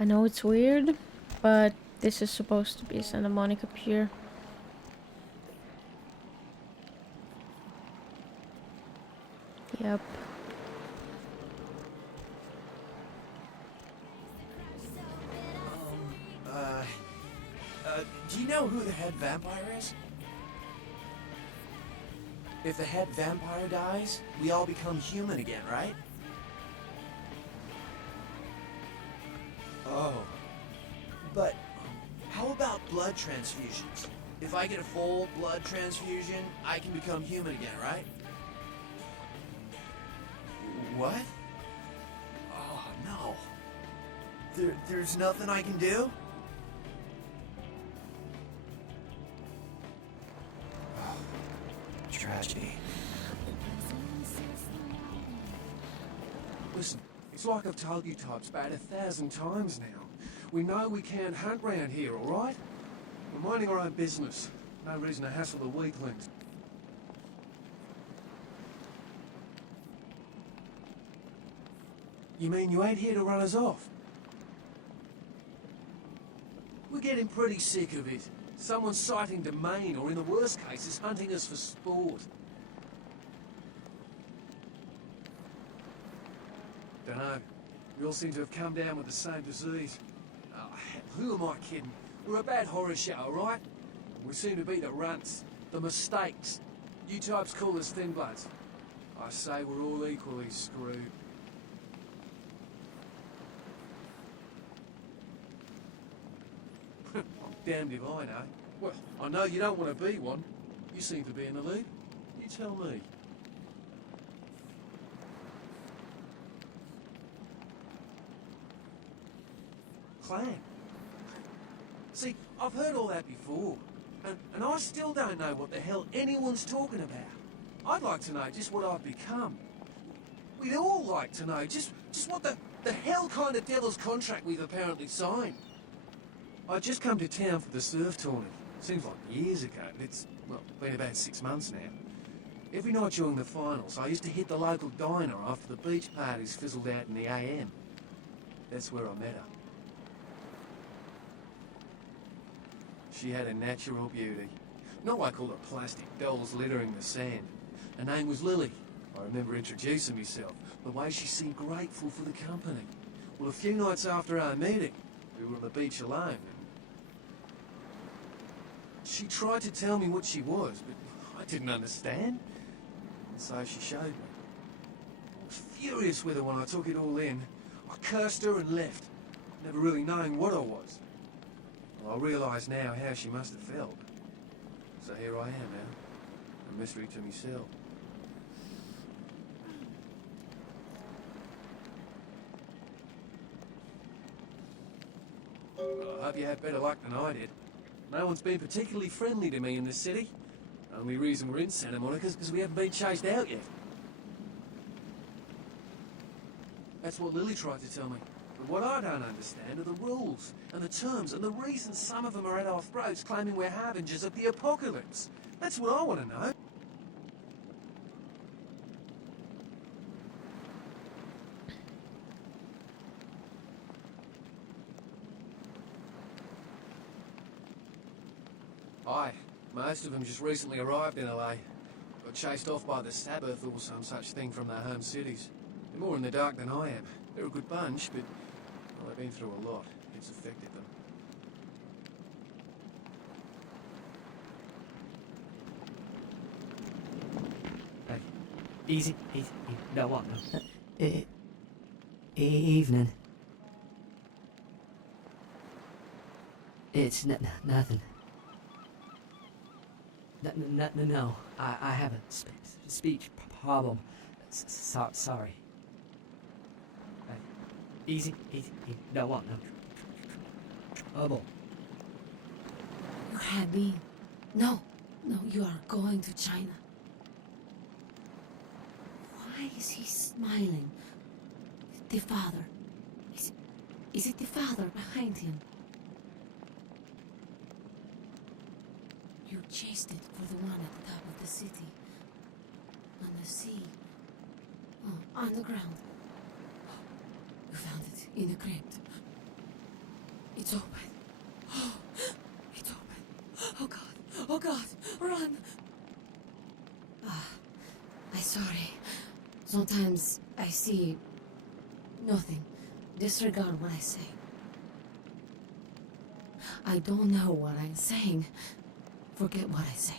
I know it's weird, but this is supposed to be Santa Monica Pier. Yep. Do you know who the head vampire is? If the head vampire dies, we all become human again, right? Oh. But how about blood transfusions? If I get a full blood transfusion, I can become human again, right? What? Oh, no. There's nothing I can do? Tragedy. Listen, it's like I've told you types about 1,000 times now. We know we can't hunt round here, alright? We're minding our own business. No reason to hassle the weaklings. You mean you ain't here to run us off? We're getting pretty sick of it. Someone's sighting domain, or in the worst cases, hunting us for sport. Dunno. We all seem to have come down with the same disease. Oh, who am I kidding? We're a bad horror show, right? We seem to be the runts, the mistakes. You types call us thin bloods. I say we're all equally screwed. I'm damned if I know. Well, I know you don't want to be one. You seem to be in the lead. You tell me. Clan. See, I've heard all that before, and I still don't know what the hell anyone's talking about. I'd like to know just what I've become. We'd all like to know just what the hell kind of devil's contract we've apparently signed. I just come to town for the surf tournament. Seems like years ago, but it's, well, been about 6 months now. Every night during the finals, I used to hit the local diner after the beach parties fizzled out in the AM. That's where I met her. She had a natural beauty. Not like all the plastic dolls littering the sand. Her name was Lily. I remember introducing myself, the way she seemed grateful for the company. Well, a few nights after our meeting, we were on the beach alone. She tried to tell me what she was, but I didn't understand. And so she showed me. I was furious with her when I took it all in. I cursed her and left, never really knowing what I was. Well, I realise now how she must have felt. So here I am now, a mystery to myself. Well, I hope you had better luck than I did. No one's been particularly friendly to me in this city. Only reason we're in Santa Monica is because we haven't been chased out yet. That's what Lily tried to tell me. But what I don't understand are the rules, and the terms, and the reasons some of them are at our throats claiming we're harbingers of the apocalypse. That's what I want to know. Aye, most of them just recently arrived in LA. Got chased off by the Sabbath or some such thing from their home cities. They're more in the dark than I am. They're a good bunch, but well, they've been through a lot. It's affected them. Hey, easy. No, what? No. Evening. It's nothing. No, I have a speech problem. Sorry. Easy. No, what? No. Trouble. You have been. No, you are going to China. Why is he smiling? The father. Is it the father behind him? You chased it for the one at the top of the city. On the sea. On the ground. You found it in the crypt. It's open. It's open. Oh God. Oh God. Run. I'm sorry. Sometimes I see nothing. Disregard what I say. I don't know what I'm saying. Forget what I say.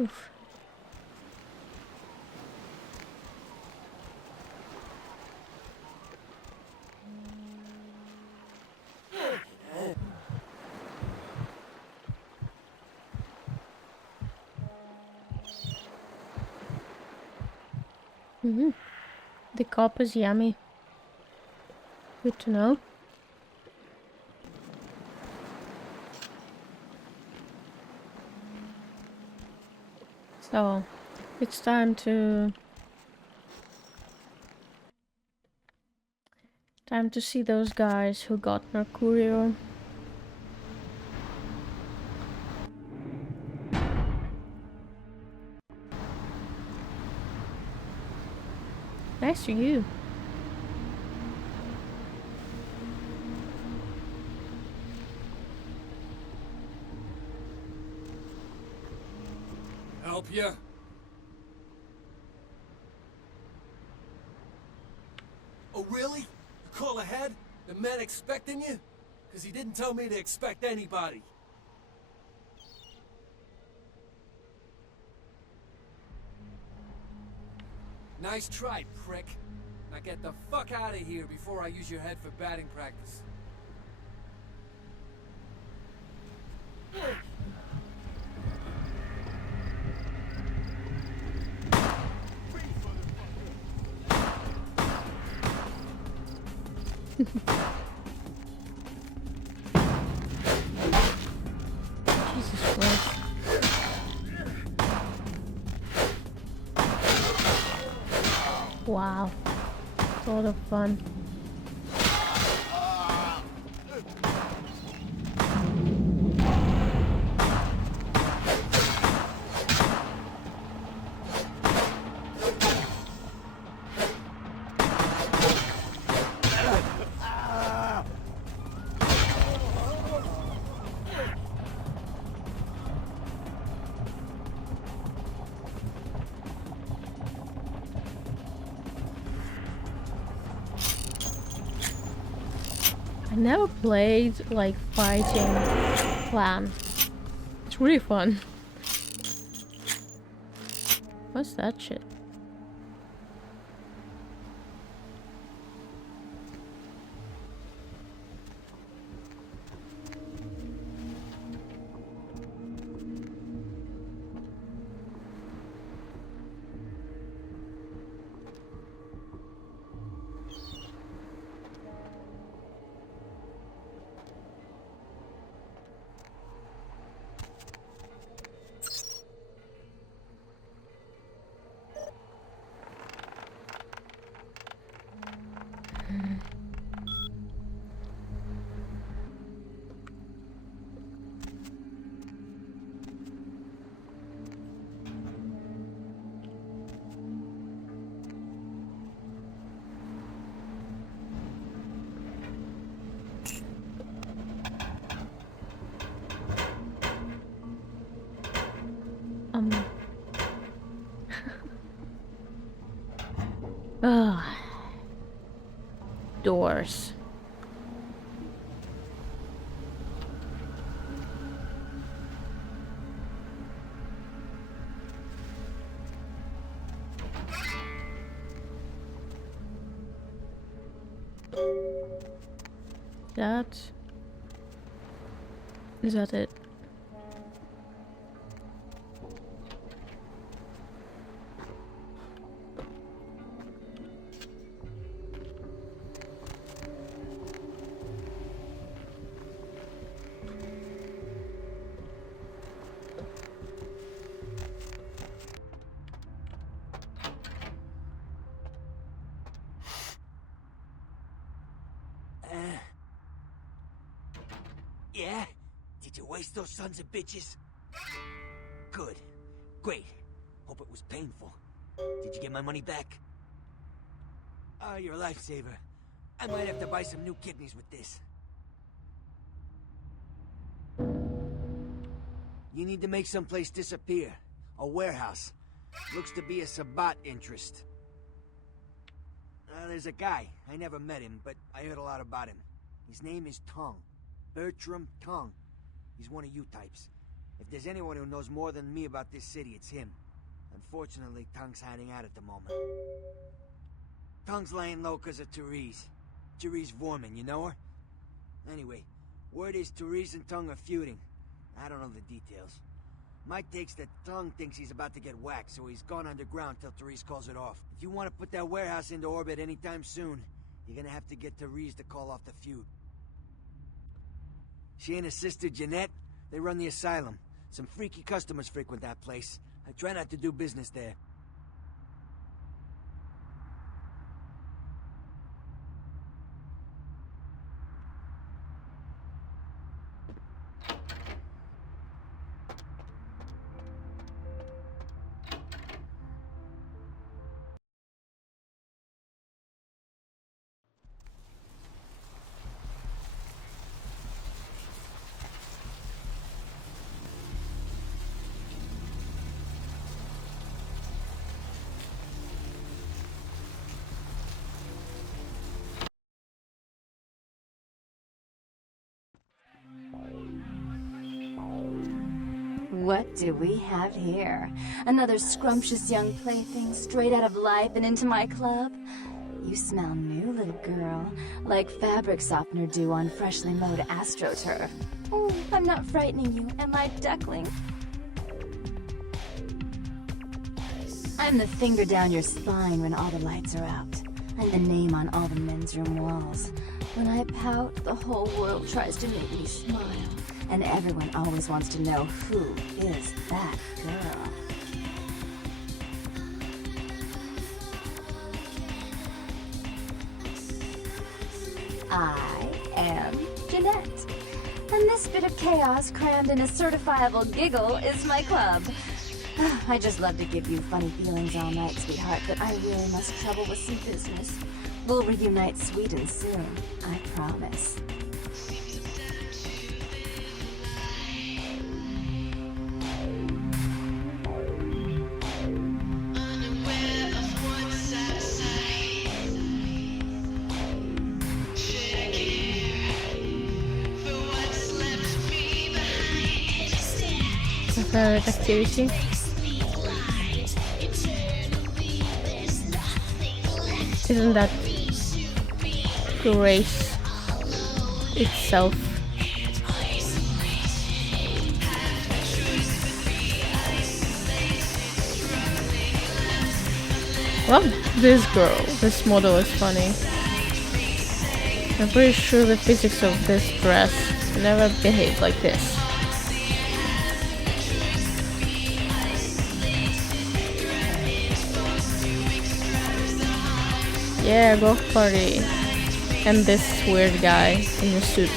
Oof. Mm-hmm. The cop is yummy. Good to know. So, it's time to see those guys who got Mercurio. Nice to you. Help you? Oh, really? Call ahead? The man expecting you? Because he didn't tell me to expect anybody. Nice try, prick. Now get the fuck out of here before I use your head for batting practice. Jesus Christ. Wow. It's a lot of fun. I never played like fighting clan. It's really fun. What's that shit? doors. Is that it? Yeah? Did you waste those sons of bitches? Good. Great. Hope it was painful. Did you get my money back? Oh, you're a lifesaver. I might have to buy some new kidneys with this. You need to make someplace disappear. A warehouse. Looks to be a Sabbat interest. There's a guy. I never met him, but I heard a lot about him. His name is Tongue. Bertram Tongue. He's one of you types. If there's anyone who knows more than me about this city, it's him. Unfortunately, Tongue's hiding out at the moment. Tongue's laying low because of Therese. Therese Vorman, you know her? Anyway, word is Therese and Tongue are feuding. I don't know the details. My take's that Tongue thinks he's about to get whacked, so he's gone underground till Therese calls it off. If you want to put that warehouse into orbit anytime soon, you're gonna have to get Therese to call off the feud. She and her sister Jeanette, they run the asylum. Some freaky customers frequent that place. I try not to do business there. What do we have here? Another scrumptious young plaything straight out of life and into my club? You smell new, little girl, like fabric softener dew on freshly mowed astroturf. Oh, I'm not frightening you, am I, duckling? I'm the finger down your spine when all the lights are out. I'm the name on all the men's room walls. When I pout, the whole world tries to make me smile. And everyone always wants to know who is that girl. I am Jeanette. And this bit of chaos crammed in a certifiable giggle is my club. I just love to give you funny feelings all night, sweetheart, but I really must trouble with some business. We'll reunite sweet and soon, I promise. Favorite activity. Isn't that grace itself? Love this girl. This model is funny. I'm pretty sure the physics of this dress never behaved like this. Yeah, go party. And this weird guy in a suit.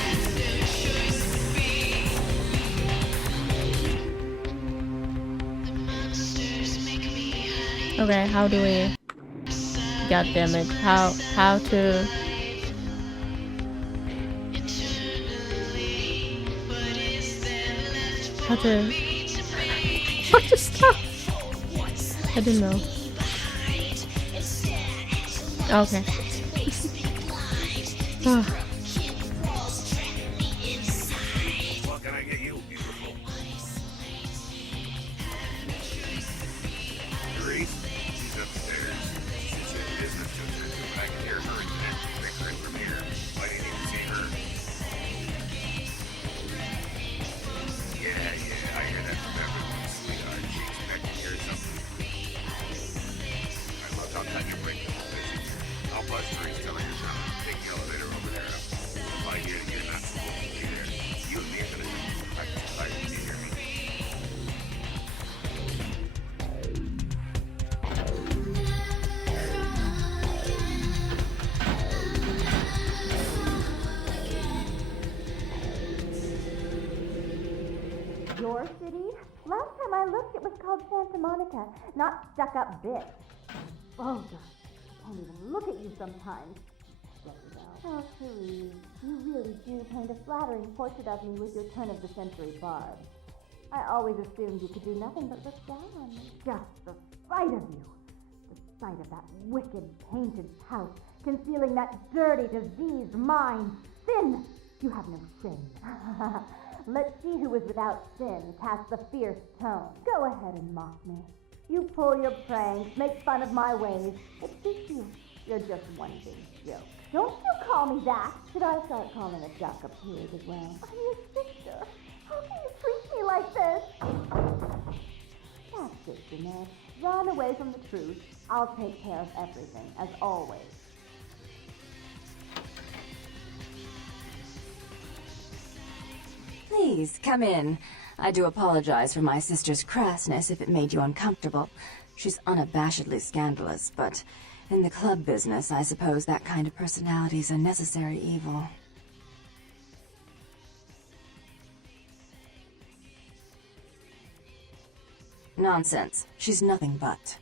Okay, how do we... God damn it. How to... How to stop? I don't know. Okay. Ah, What can I get you, beautiful? Grace? She's upstairs. Since you have business to attend to, but I can hear her again. Bring her in from here. Why do you need to see her? Yeah, I hear that from everyone, sweetheart. She expects to hear something. Alright, look, I'll cut your break the whole visit. I'll buzz Therese, tell her you're coming. Take the elevator over there. If I hear that you're not supposed to be there, you and me are gonna do practice fire. Do you hear me? Your city? Last time I looked, it was called Santa Monica, not Stuck-Up Bitch. Oh, God. I can't even look at you sometimes. Oh, Therese, you really do paint a flattering portrait of me with your turn-of-the-century barb. I always assumed you could do nothing but look down. Just the sight of you. The sight of that wicked painted pout, concealing that dirty, diseased mind. Sin! You have no shame. Let's see who is without sin cast the fierce tone. Go ahead and mock me. You pull your pranks, make fun of my ways. It suits you. You're just one big joke. Don't you call me that. Should I start calling a duck a pig as well? I'm your sister. How can you treat me like this? That's it, Jeanette. Run away from the truth. I'll take care of everything, as always. Please, come in. I do apologize for my sister's crassness if it made you uncomfortable. She's unabashedly scandalous, but in the club business, I suppose that kind of personality's a necessary evil. Nonsense. She's nothing but.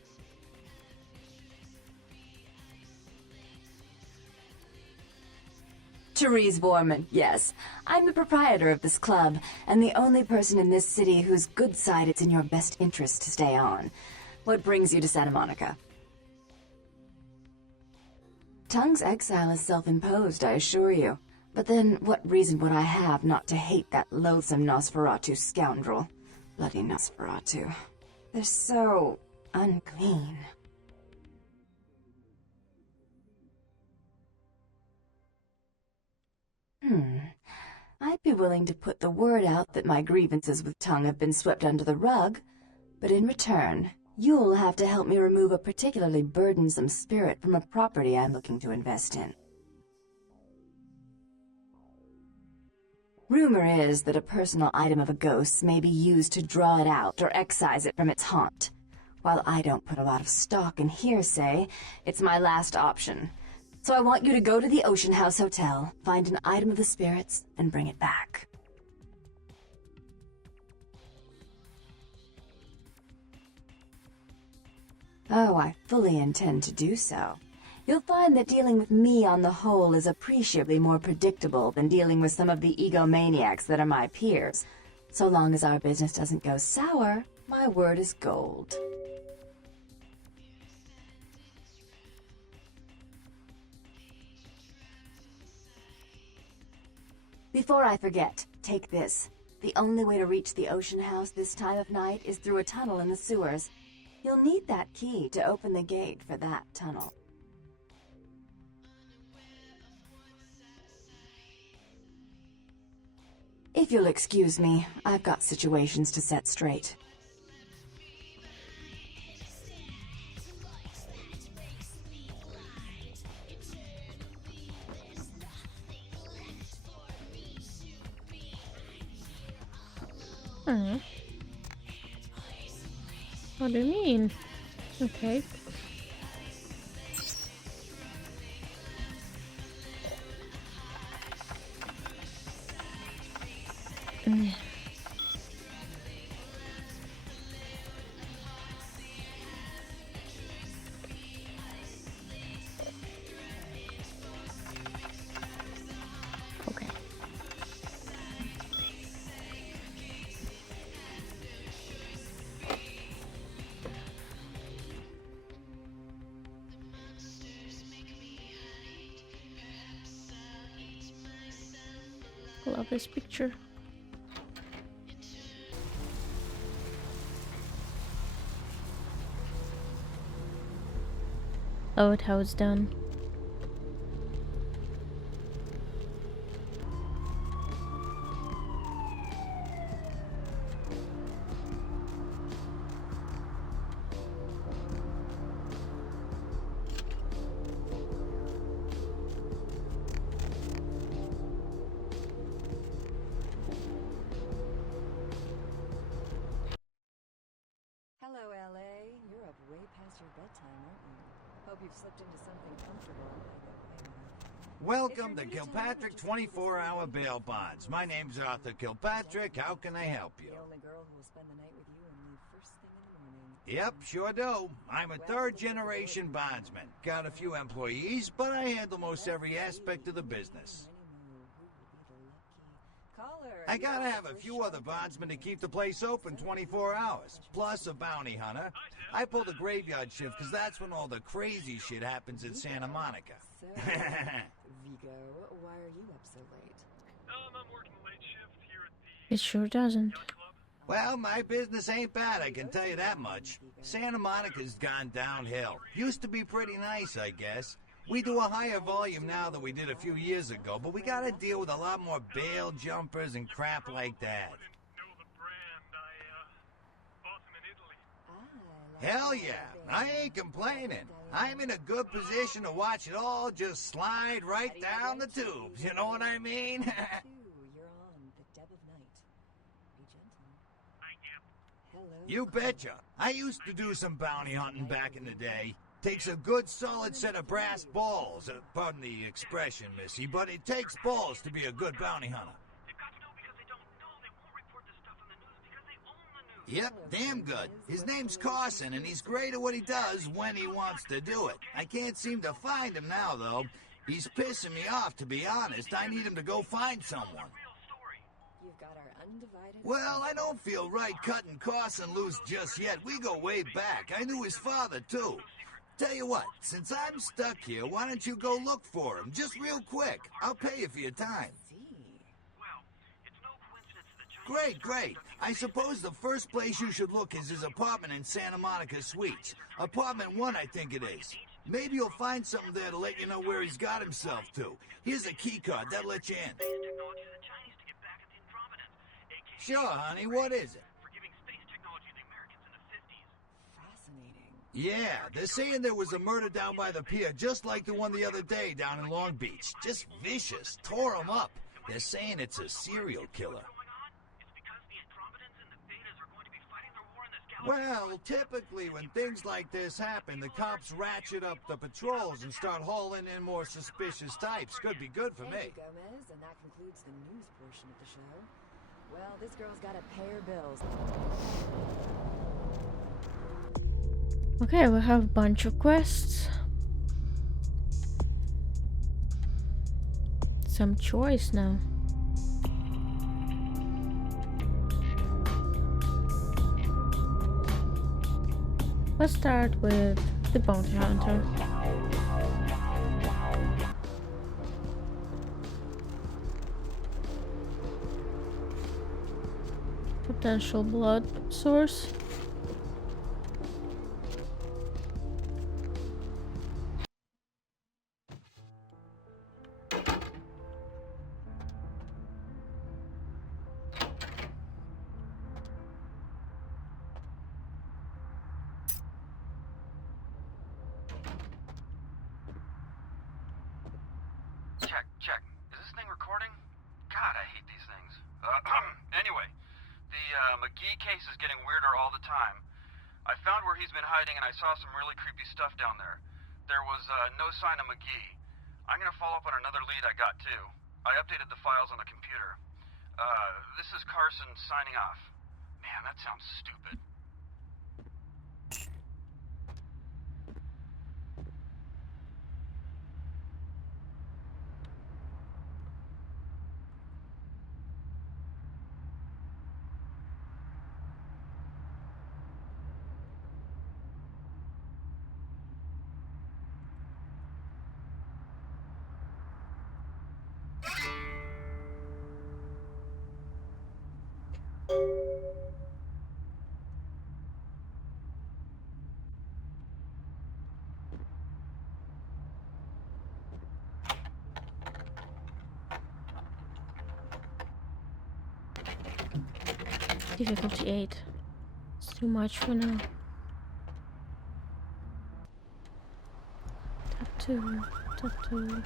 Therese Borman, yes. I'm the proprietor of this club, and the only person in this city whose good side it's in your best interest to stay on. What brings you to Santa Monica? Tongue's exile is self-imposed, I assure you. But then, what reason would I have not to hate that loathsome Nosferatu scoundrel? Bloody Nosferatu. They're so unclean. I'd be willing to put the word out that my grievances with Tongue have been swept under the rug, but in return, you'll have to help me remove a particularly burdensome spirit from a property I'm looking to invest in. Rumor is that a personal item of a ghost's may be used to draw it out or excise it from its haunt. While I don't put a lot of stock in hearsay, it's my last option. So I want you to go to the Ocean House Hotel, find an item of the spirits, and bring it back. Oh, I fully intend to do so. You'll find that dealing with me on the whole is appreciably more predictable than dealing with some of the egomaniacs that are my peers. So long as our business doesn't go sour, my word is gold. Before I forget, take this. The only way to reach the Ocean House this time of night is through a tunnel in the sewers. You'll need that key to open the gate for that tunnel. If you'll excuse me, I've got situations to set straight. What do you mean? Okay. Okay. Love this picture. Love it how it's done. Hello, LA. You're up way past your bedtime, aren't you? Hope you've slipped into something comfortable. Welcome to Kilpatrick 24-hour bail bonds. My name's Arthur Kilpatrick. How can I help you? The only girl who will spend the night with you and leave first thing in the morning. Yep, sure do. I'm a third-generation bondsman. Got a few employees, but I handle most every aspect of the business. I gotta have a few other bondsmen to keep the place open 24 hours, plus a bounty hunter. I pull the graveyard shift because that's when all the crazy shit happens in Santa Monica. So, Vigo, why are you up so late? I'm working the late shift here at the It sure doesn't. yacht club. Well, my business ain't bad, I can tell you that much. Santa Monica's gone downhill. Used to be pretty nice, I guess. We do a higher volume now than we did a few years ago, but we gotta deal with a lot more bail jumpers and crap like that. Know the brand. I bought them in Italy. Hell yeah, I ain't complaining. I'm in a good position to watch it all just slide right down the tubes, you know what I mean? You're on the Deb of Night. Be gentle. I am. Hello. You betcha. I used to do some bounty hunting back in the day. Takes a good solid set of brass balls. Pardon the expression, missy, but it takes balls to be a good bounty hunter. They've got to know because they don't know. They won't report this stuff in the news because they own the news. Yep, damn good. His name's Carson, and he's great at what he does when he wants to do it. I can't seem to find him now, though. He's pissing me off, to be honest. I need him to go find someone. Real story. You've got our undivided. Well, I don't feel right cutting Carson loose just yet. We go way back. I knew his father, too. Tell you what, since I'm stuck here, why don't you go look for him? Just real quick. I'll pay you for your time. Well, it's no coincidence that Chinese Great. I suppose the first place you should look is his apartment in Santa Monica Suites. Apartment 1, I think it is. Maybe you'll find something there to let you know where he's got himself to. Here's a key card. That'll let you in. technology of the Chinese to get back at the Andromedans, aka Sure, honey. What is it? for giving space technology to the Americans in the 50s. Fascinating. Yeah, they're saying there was a murder down by the pier, just like the one the other day down in Long Beach. Just vicious. Tore them up. They're saying it's a serial killer. Going on? It's because the Andromedans and the Betas are going to be fighting their war in this galaxy. Well, typically when things like this happen, the cops ratchet up the patrols and start hauling in more suspicious types. Could be good for Thank me. you, Gomez, and that concludes the news portion of the show. Well, this girl's got to pay her bills. Okay, we have a bunch of quests. Some choice now. Let's start with the bounty hunter. Potential blood source. Check. Is this thing recording? God, I hate these things. Anyway, the McGee case is getting weirder all the time. I found where he's been hiding and I saw some really creepy stuff down there. There was no sign of McGee. I'm gonna follow up on another lead I got too. I updated the files on the computer. This is Carson signing off. Man, that sounds stupid. Difficulty 8. It's too much for now. Top 2. Top 2.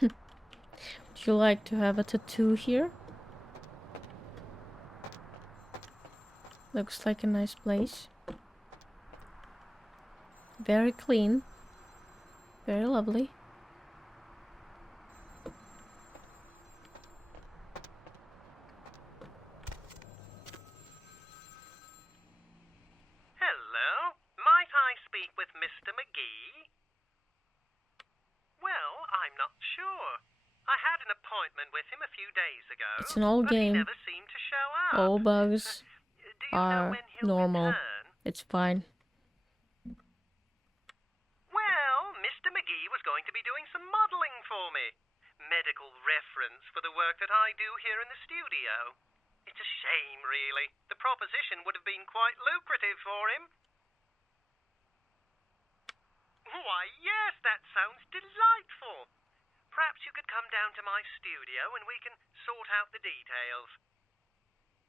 Would you like to have a tattoo here? Looks like a nice place. Very clean. Very lovely. Hello? Might I speak with Mr. McGee? Well, I'm not sure. I had an appointment with him a few days ago. It's an old but game. He never seemed to show up. All bugs Do you know are when he'll normal. return? It's fine. Well, Mr. McGee was going to be doing some modeling for me. Medical reference for the work that I do here in the studio. It's a shame, really. The proposition would have been quite lucrative for him. Why, yes, that sounds delightful. Perhaps you could come down to my studio and we can sort out the details.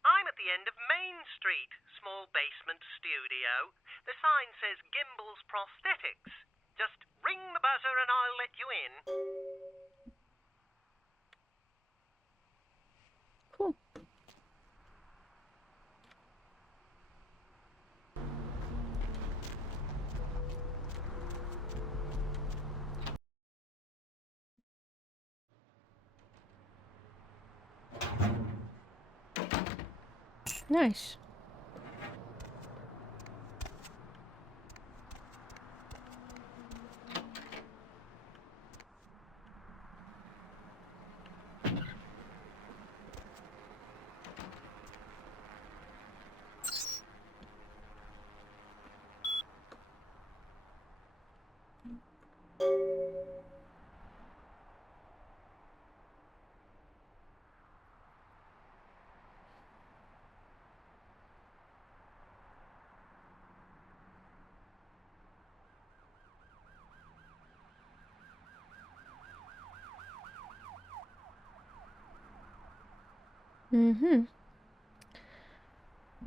I'm at the end of Main Street, small basement studio. The sign says Gimbel's Prosthetics. Just ring the buzzer and I'll let you in. Cool. Nice.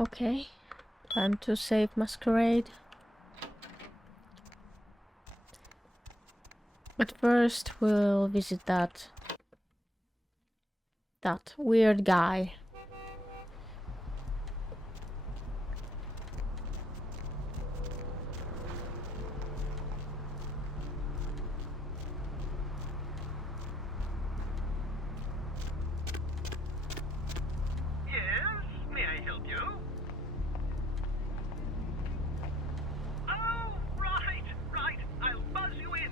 Okay. Time to save Masquerade. But first we'll visit that weird guy. Yes, may I help you? Oh, right. I'll buzz you in.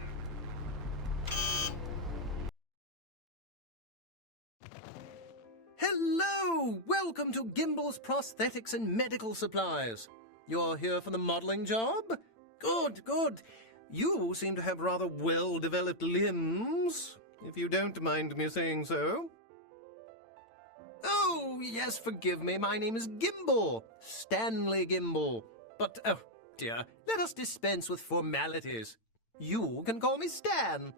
Hello! Welcome to Gimbel's Prosthetics and Medical Supplies. You're here for the modeling job? Good. You seem to have rather well-developed limbs, if you don't mind me saying so. Oh, yes, forgive me. My name is Gimbel. Stanley Gimbel. But, oh, dear, let us dispense with formalities. You can call me Stan.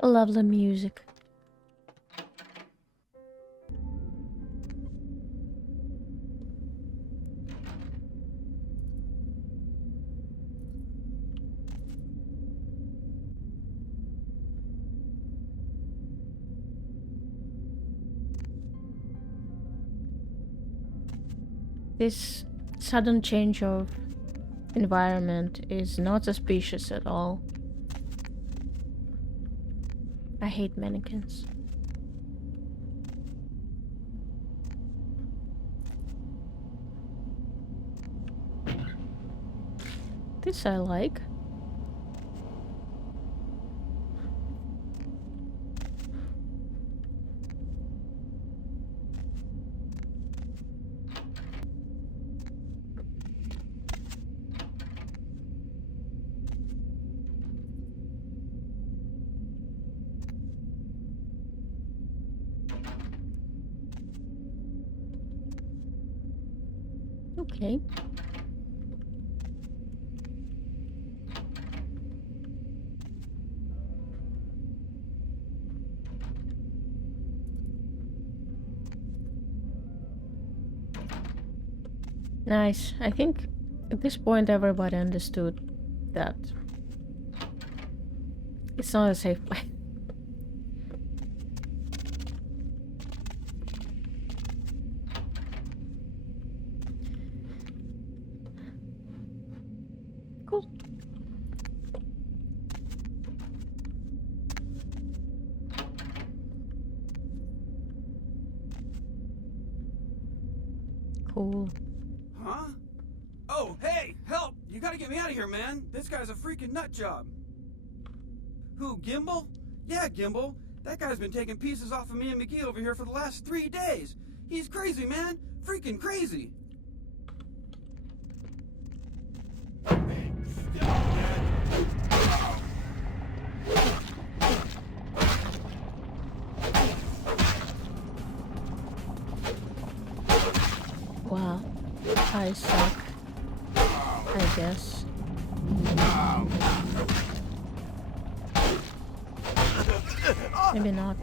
I love the music. This sudden change of environment is not suspicious at all. I hate mannequins. This I like. Okay. Nice. I think at this point everybody understood that it's not a safe place. Cool. Cool. Huh? Oh, hey, help! You gotta get me out of here, man. This guy's a freaking nut job. Who, Gimbal? Yeah, Gimbal. That guy's been taking pieces off of me and McGee over here for the last 3 days. He's crazy, man. Freaking crazy. Wow. I suck. I guess. Maybe not.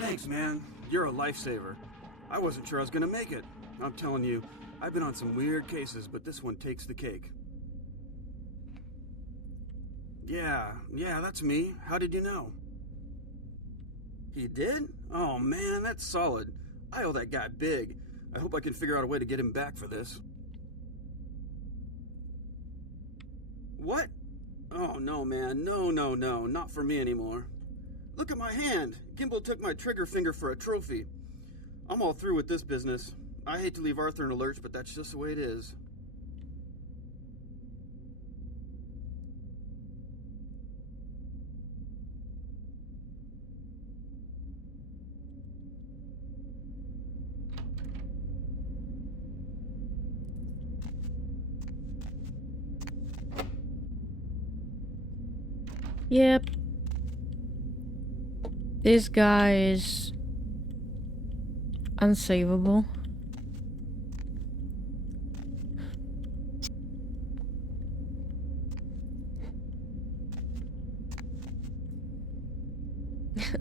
Thanks, man. You're a lifesaver. I wasn't sure I was gonna make it. I'm telling you, I've been on some weird cases, but this one takes the cake. Yeah, that's me. How did you know? He did? Oh man, that's solid. I owe that guy big. I hope I can figure out a way to get him back for this. What? Oh no, man. No, not for me anymore. Look at my hand. Gimbal took my trigger finger for a trophy. I'm all through with this business. I hate to leave Arthur in a lurch, but that's just the way it is. Yep. This guy is unsavable.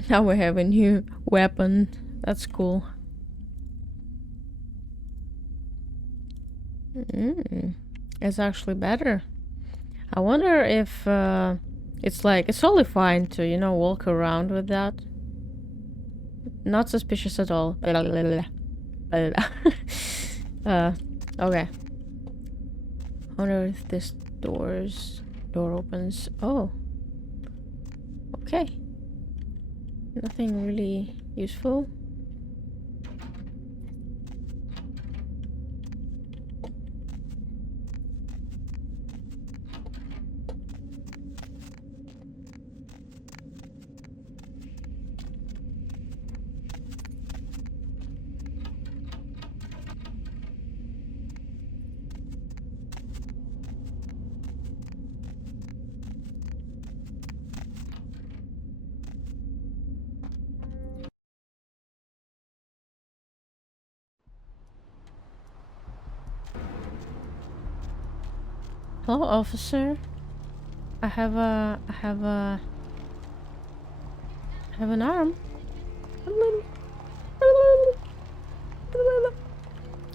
Now we have a new weapon. That's cool. It's actually better. I wonder if it's totally fine to, you know, walk around with that. Not suspicious at all. Okay. I wonder if this door opens. Oh. Okay. Nothing really useful. Hello, officer. I have an arm.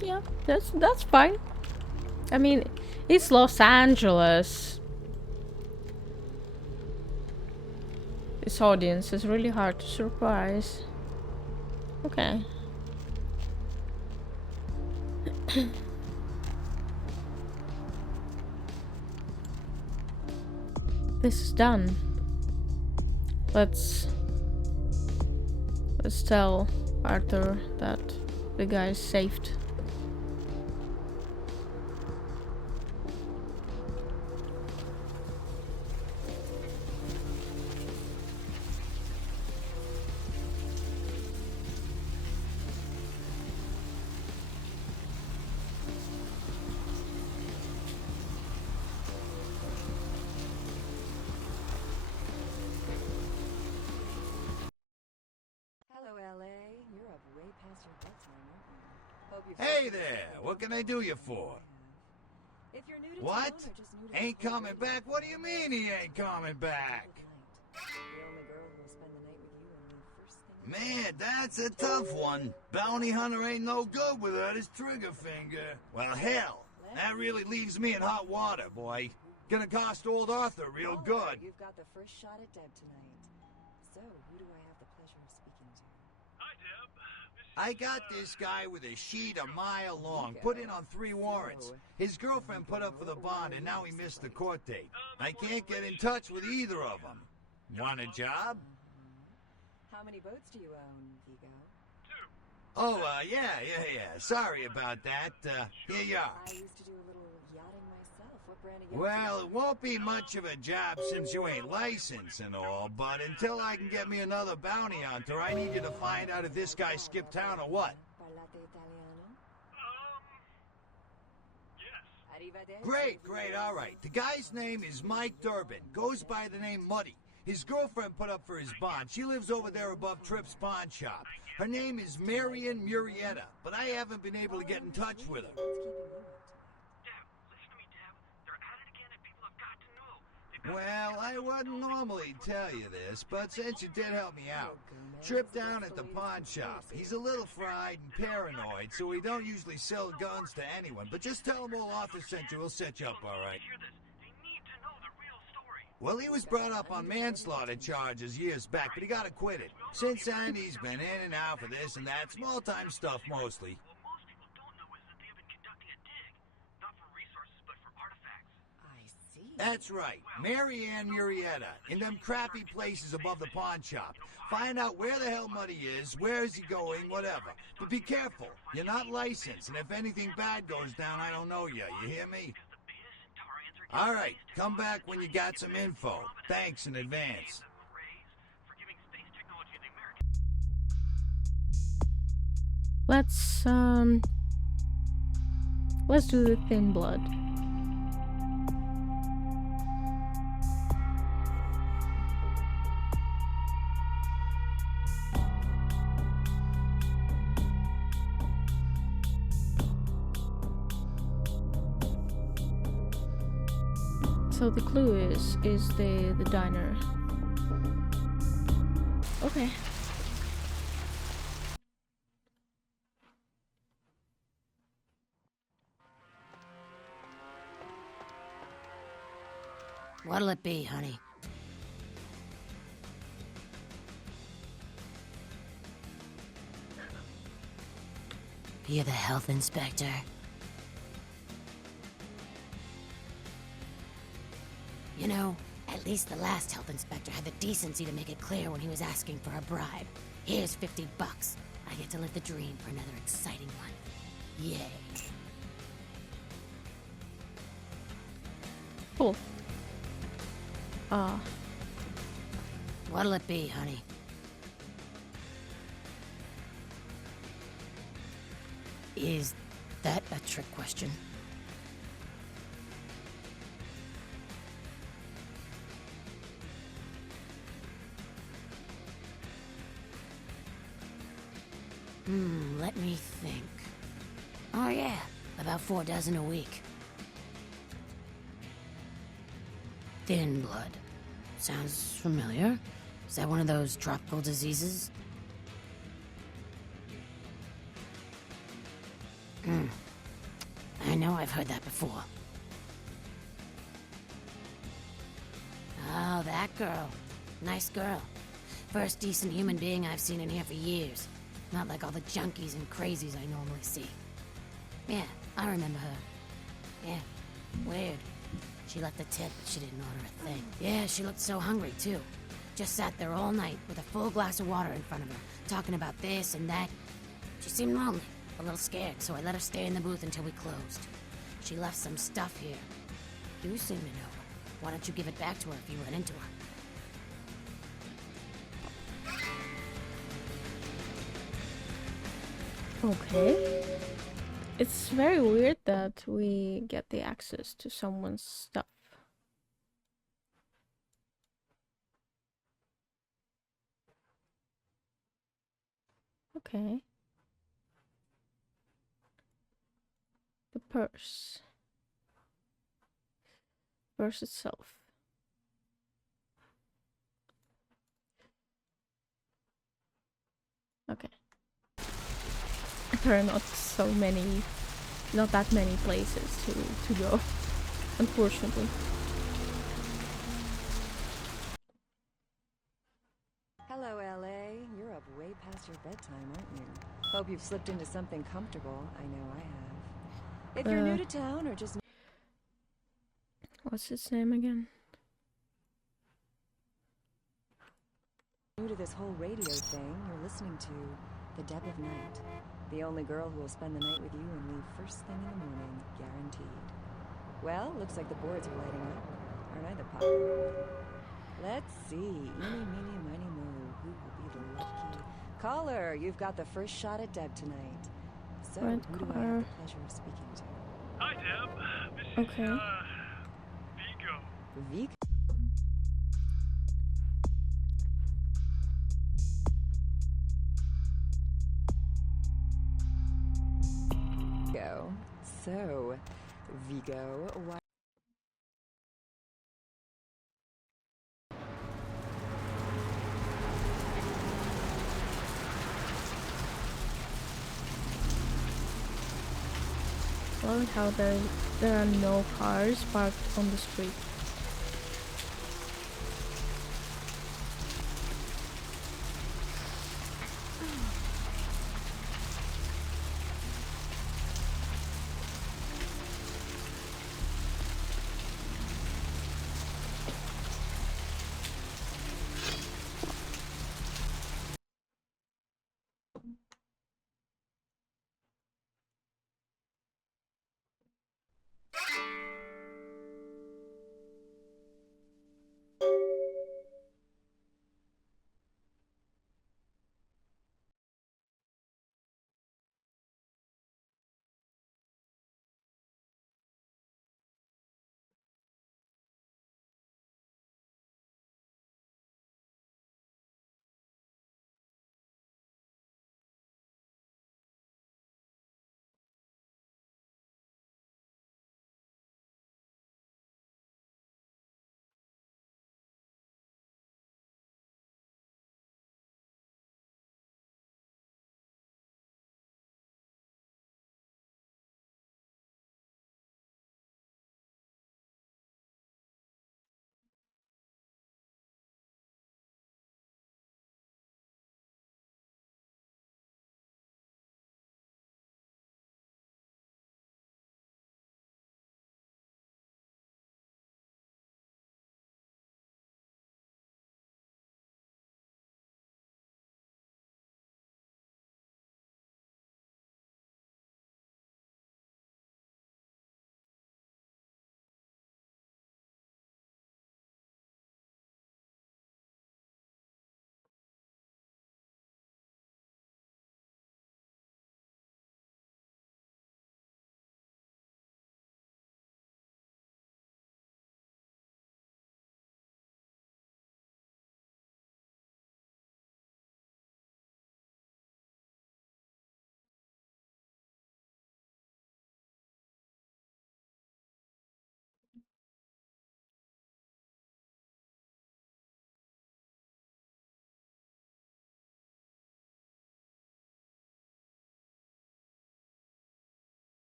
Yeah, that's fine. I mean, it's Los Angeles. This audience is really hard to surprise. Okay. This is done. Let's Let's tell Arthur that the guy is saved. Hello, LA. You're up way past your bedtime, aren't you? Hope you've Hey slept in there, a what can I do you for? If you're new to What? town or just new to Ain't this whole coming radio back? What do you mean he ain't coming back? The only girl who will spend the night with you and me first thing in the Man, that's a tough one. Bounty hunter ain't no good without his trigger finger. Well, hell, that really leaves me in hot water, boy. Gonna cost old Arthur real All right, good. You've got the first shot at Deb tonight. So, who do I have the pleasure of speaking to? Hi, Deb. I got this guy with a sheet a mile long, put in on 3 warrants. His girlfriend put up for the bond, and now he missed the court date. I can't get in touch with either of them. Want a job? How many boats do you own, Vigo? Oh, yeah. Sorry about that. Here you are. I used to do a little yachting myself. What brand of yacht? Well, it won't be much of a job since you ain't licensed and all, but until I can get me another bounty hunter, I need you to find out if this guy skipped town or what. Parlate Italiano? Yes. Arrivederci. Great, all right. The guy's name is Mike Durbin, goes by the name Muddy. His girlfriend put up for his bond. She lives over there above Tripp's pawn shop. Her name is Marion Murrieta, but I haven't been able to get in touch with her. What's keeping you up tonight? Deb, listen to me, Deb. They're at it again, and people have got to know. They've got Well, I wouldn't normally tell you this, but since you did help me out, Trip down at the pawn shop. He's a little fried and paranoid, so we don't usually sell guns to anyone. But just tell him old Arthur sent you. We'll set you up all right. hear this. They need to know the real story. Well, he was brought up on manslaughter charges years back, but he got acquitted. Since then, he's been in and out for this and that, small-time stuff mostly. What most people don't know is that they have been conducting a dig. Not for resources, but for artifacts. I see. That's right, Marianne Murrieta, in them crappy places above the pawn shop. Find out where the hell Muddy is, where is he going, whatever. But be careful, you're not licensed, and if anything bad goes down, I don't know you. You hear me? The Beta Centaurians are All right, come back when you got some info. Thanks in advance. the rays for giving space technology to the Americans. Let's do the Thin Blood. So the clue is the diner. Okay. What'll it be, honey? You're the health inspector. You know, at least the last health inspector had the decency to make it clear when he was asking for a bribe. Here's $50. I get to live the dream for another exciting month. Yay. Cool. What'll it be, honey? Is that a trick question? Let me think. Oh yeah, about 4 dozen a week. Thin blood. Sounds familiar. Is that one of those tropical diseases? I know I've heard that before. Oh, that girl. Nice girl. First decent human being I've seen in here for years. Not like all the junkies and crazies I normally see. Yeah, I remember her. Yeah, weird. She left a tip, but she didn't order a thing. Yeah, she looked so hungry, too. Just sat there all night with a full glass of water in front of her, talking about this and that. She seemed lonely, a little scared, so I let her stay in the booth until we closed. She left some stuff here. You seem to know her. Why don't you give it back to her if you run into her? Okay. It's very weird that we get the access to someone's stuff. Okay. The purse. Purse itself. Okay. There are not that many places to go, unfortunately. Hello, LA. You're up way past your bedtime, aren't you? Hope you've slipped into something comfortable. I know I have. If you're new to town or just What's his name again? new to this whole radio thing, you're listening to The Deb of Night. The only girl who will spend the night with you and leave first thing in the morning, guaranteed. Well, looks like the boards are lighting up. Aren't I the popular one? Let's see. Eeny, meeny, miny, mo. Who will be the lucky caller? You've got the first shot at Deb tonight. So, Red who do I car. have the pleasure of speaking to? Hi, Deb. This Okay. is, Vigo. Vigo? So, Vigo, why? I love how there are no cars parked on the street.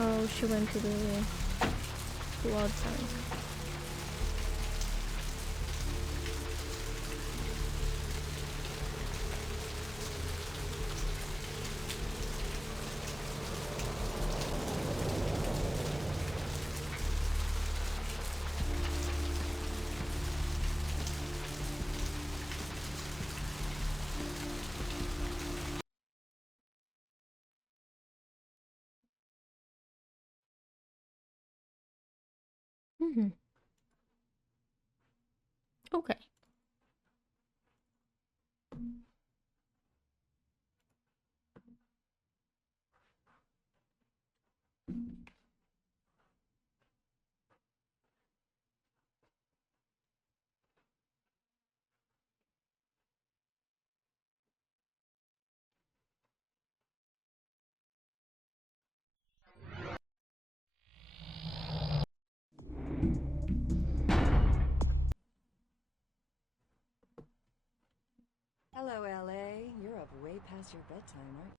Oh, she went to the Bloodlines. Mm-hmm. Okay. Hello, LA. You're up way past your bedtime, aren't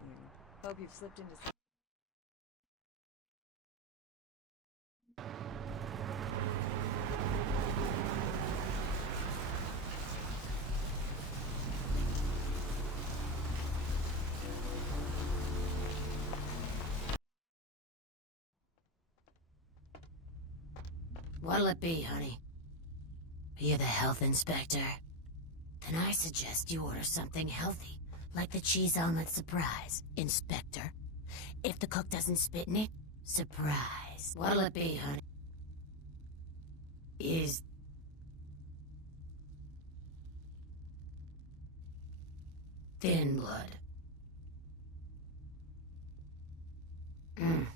you? Hope you've slipped into some. What'll it be, honey? Are you the health inspector? Then I suggest you order something healthy, like the cheese omelet surprise, Inspector. If the cook doesn't spit in it, surprise. What'll it be, honey? Is... thin blood. Mm.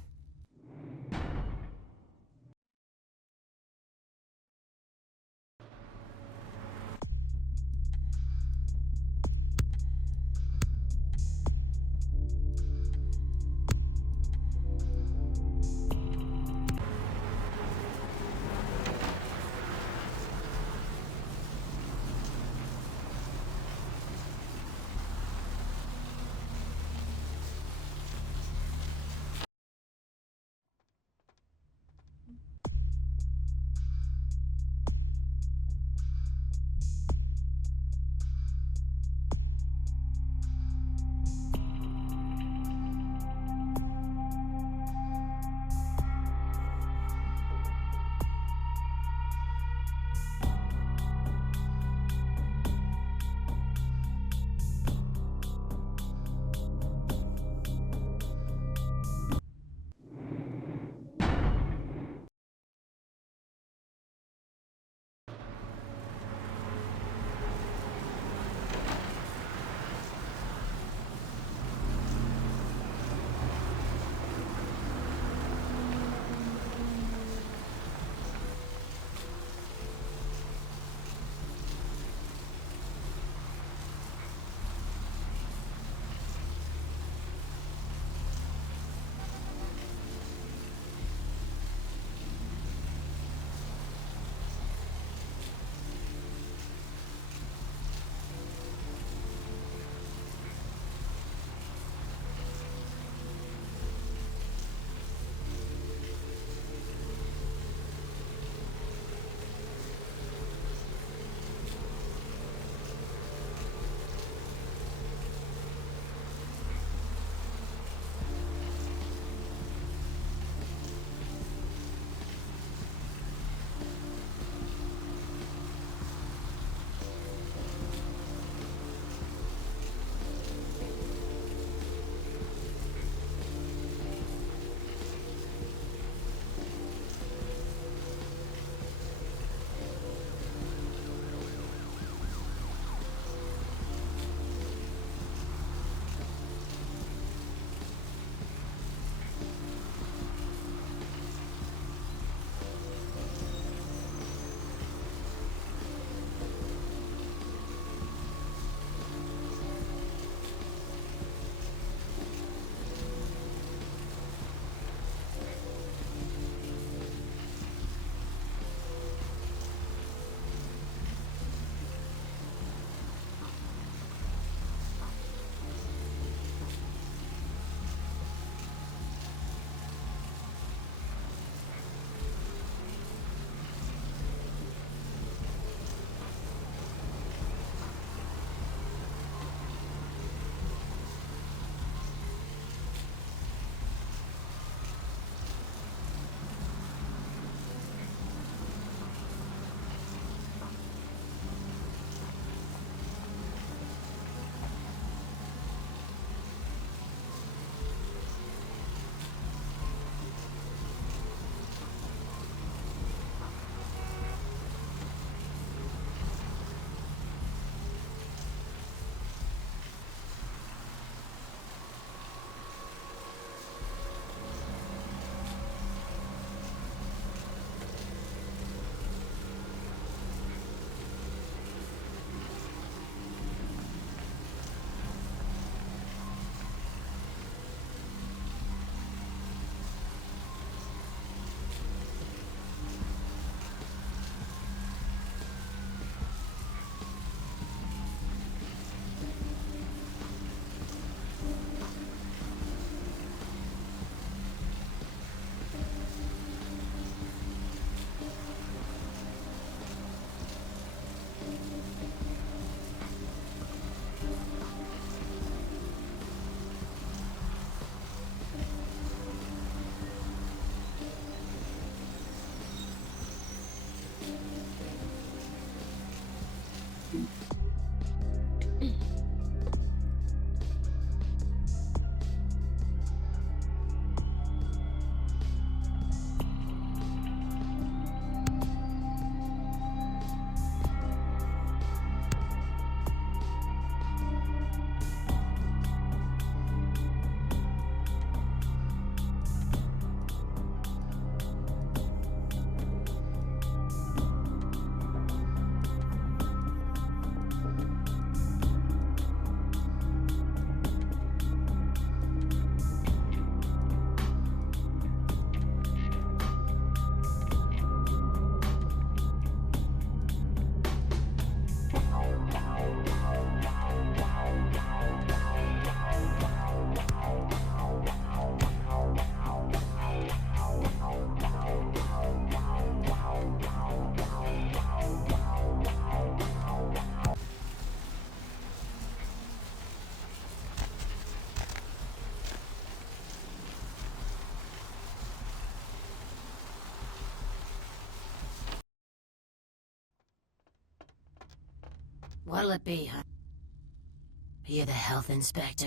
What'll it be, huh? Are you the health inspector?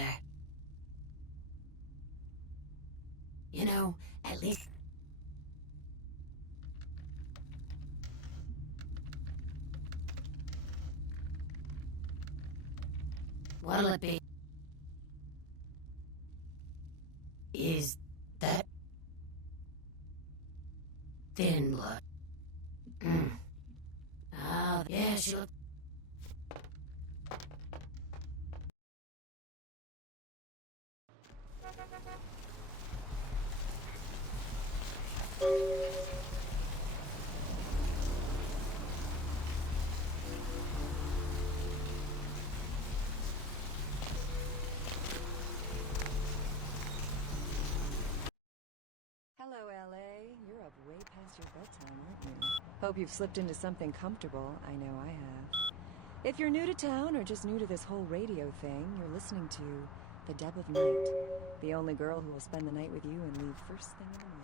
You know, at least... What'll it be? Is that... thin blood? Oh, yeah, she looked... Hello, LA. You're up way past your bedtime, aren't you? Hope you've slipped into something comfortable. I know I have. If you're new to town or just new to this whole radio thing, you're listening to The Deb of Night, the only girl who will spend the night with you and leave first thing in the morning.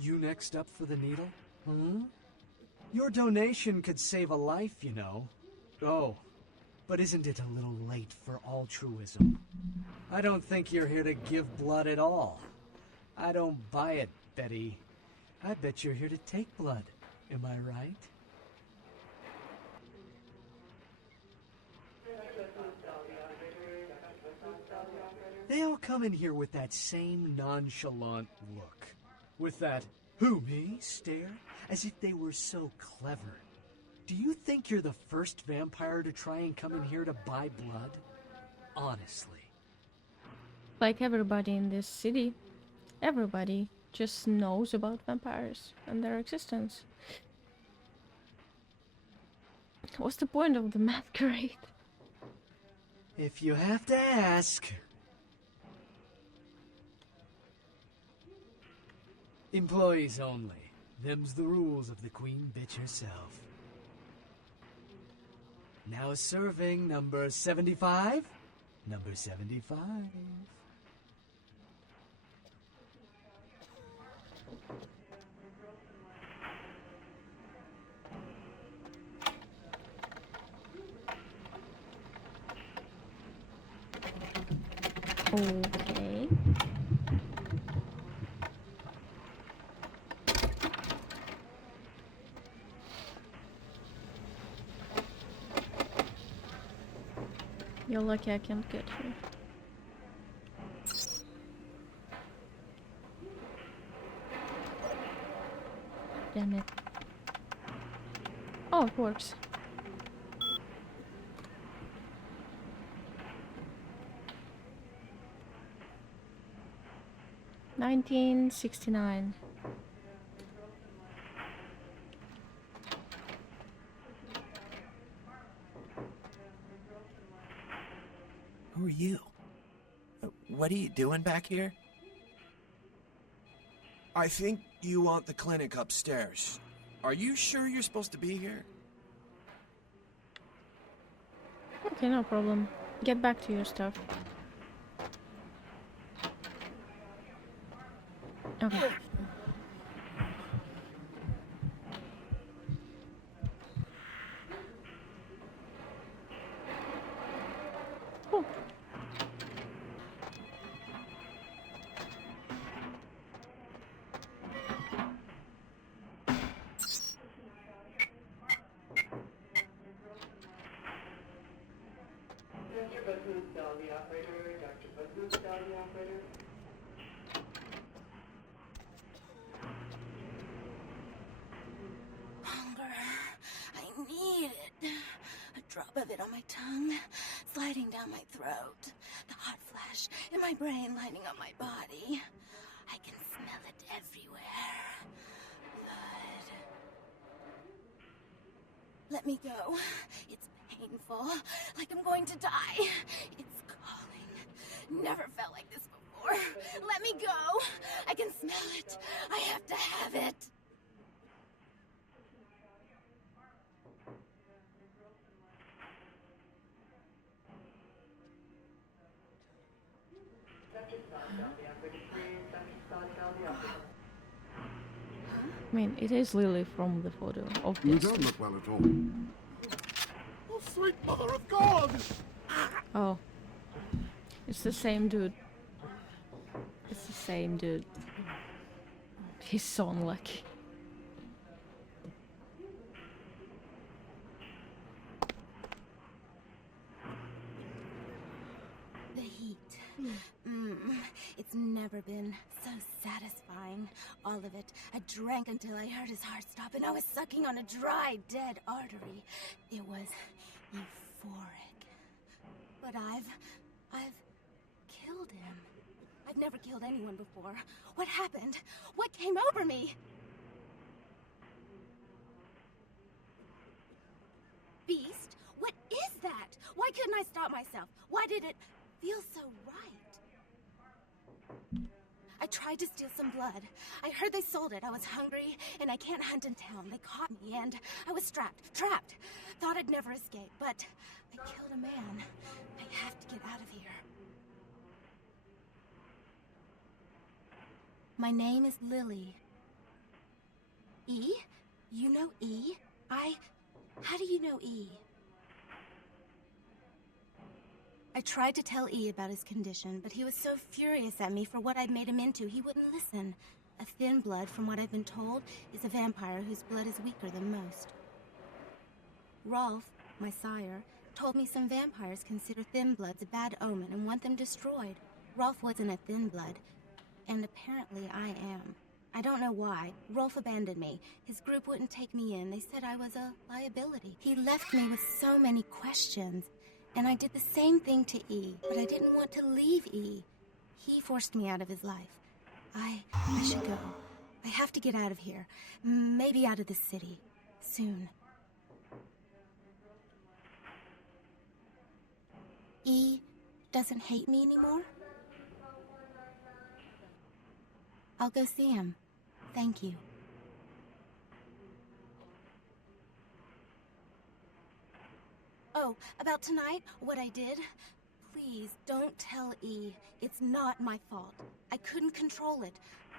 You next up for the needle? Your donation could save a life, you know. Oh, but isn't it a little late for altruism? I don't think you're here to give blood at all. I don't buy it, Betty. I bet you're here to take blood. Am I right? They all come in here with that same nonchalant look. With that, who, me, stare, as if they were so clever. Do you think you're the first vampire to try and come in here to buy blood? Honestly. Like everybody in this city, everybody just knows about vampires and their existence. What's the point of the masquerade? If you have to ask. Employees only. Them's the rules of the queen bitch herself. Now serving number 75. Number 75. Okay. You're lucky I can't get here. Damn it. Oh, it works. $19.69. are you? What are you doing back here? I think you want the clinic upstairs. Are you sure you're supposed to be here? Okay, no problem. Get back to your stuff. Okay. Cool. Hunger. I need it. A drop of it on my tongue, sliding down my throat. The hot flash in my brain lining up my body. I can smell it everywhere. Blood. Let me go. It's painful, like I'm going to die. It's calling. Never felt like this before. Let me go. I can smell it. I have to have it. I mean, it is Lily from the photo, obviously. You don't look well at all. Oh, sweet mother of God! Oh. It's the same dude. It's the same dude. He's so unlucky. The heat. It's never been so satisfying. All of it. I drank until I heard his heart stop and I was sucking on a dry, dead artery. It was euphoric. But I've killed him. I've never killed anyone before. What happened? What came over me? Beast? What is that? Why couldn't I stop myself? Why did it feel so right? I tried to steal some blood. I heard they sold it. I was hungry, and I can't hunt in town. They caught me, and I was trapped. Thought I'd never escape, but I killed a man. I have to get out of here. My name is Lily. E? You know E? How do you know E? I tried to tell E about his condition, but he was so furious at me for what I'd made him into, he wouldn't listen. A thin blood, from what I've been told, is a vampire whose blood is weaker than most. Rolf, my sire, told me some vampires consider thin bloods a bad omen and want them destroyed. Rolf wasn't a thin blood, and apparently I am. I don't know why. Rolf abandoned me. His group wouldn't take me in. They said I was a liability. He left me with so many questions. And I did the same thing to E, but I didn't want to leave E. He forced me out of his life. I should go. I have to get out of here. Maybe out of the city. Soon. E doesn't hate me anymore? I'll go see him. Thank you. Oh, about tonight, what I did? Please, don't tell E. It's not my fault. I couldn't control it.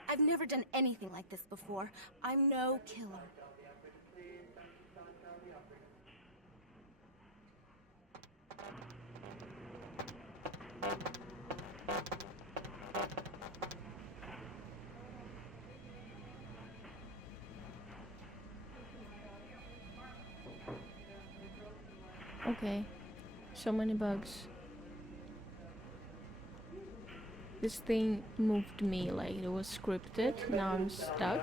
I've never done anything like this before. I'm no killer. Okay. So many bugs. This thing moved me like it was scripted. Now I'm stuck.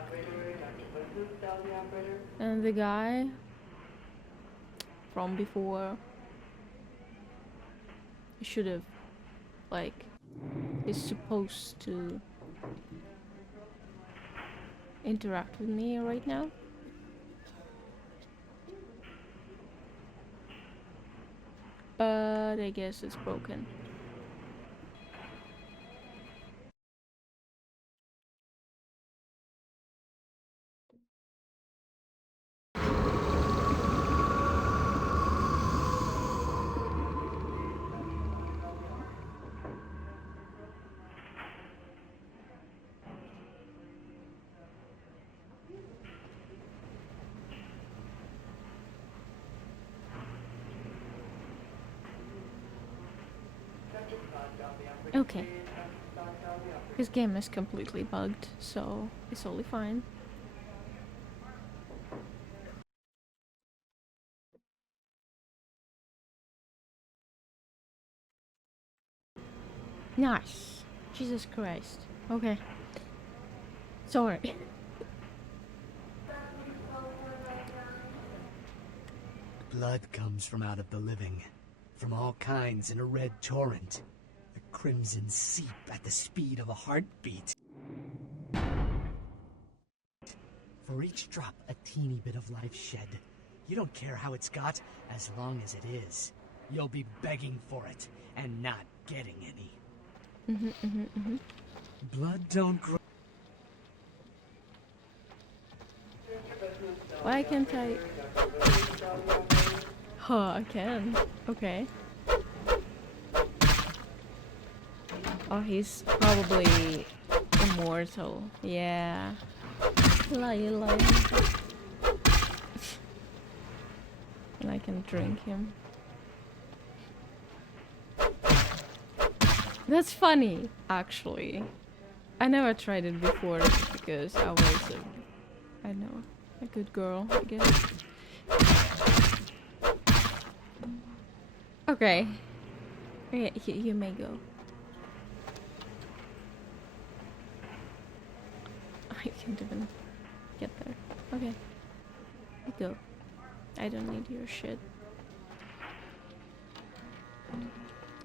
And the guy from before should have, like, is supposed to interact with me right now. But I guess it's broken. Okay. This game is completely bugged, so it's totally fine. Nice. Jesus Christ. Okay. Sorry. Blood comes from out of the living, from all kinds in a red torrent. The crimson seep at the speed of a heartbeat. For each drop, a teeny bit of life shed. You don't care how it's got, as long as it is. You'll be begging for it, and not getting any. Blood don't grow. Why can't I? Huh, I can. Okay. Oh, he's probably immortal. Yeah. Lie. And I can drink him. That's funny, actually. I never tried it before because I was, I don't know, a good girl, I guess. Okay. Yeah, you may go. I can't even get there. Okay. You go. I don't need your shit.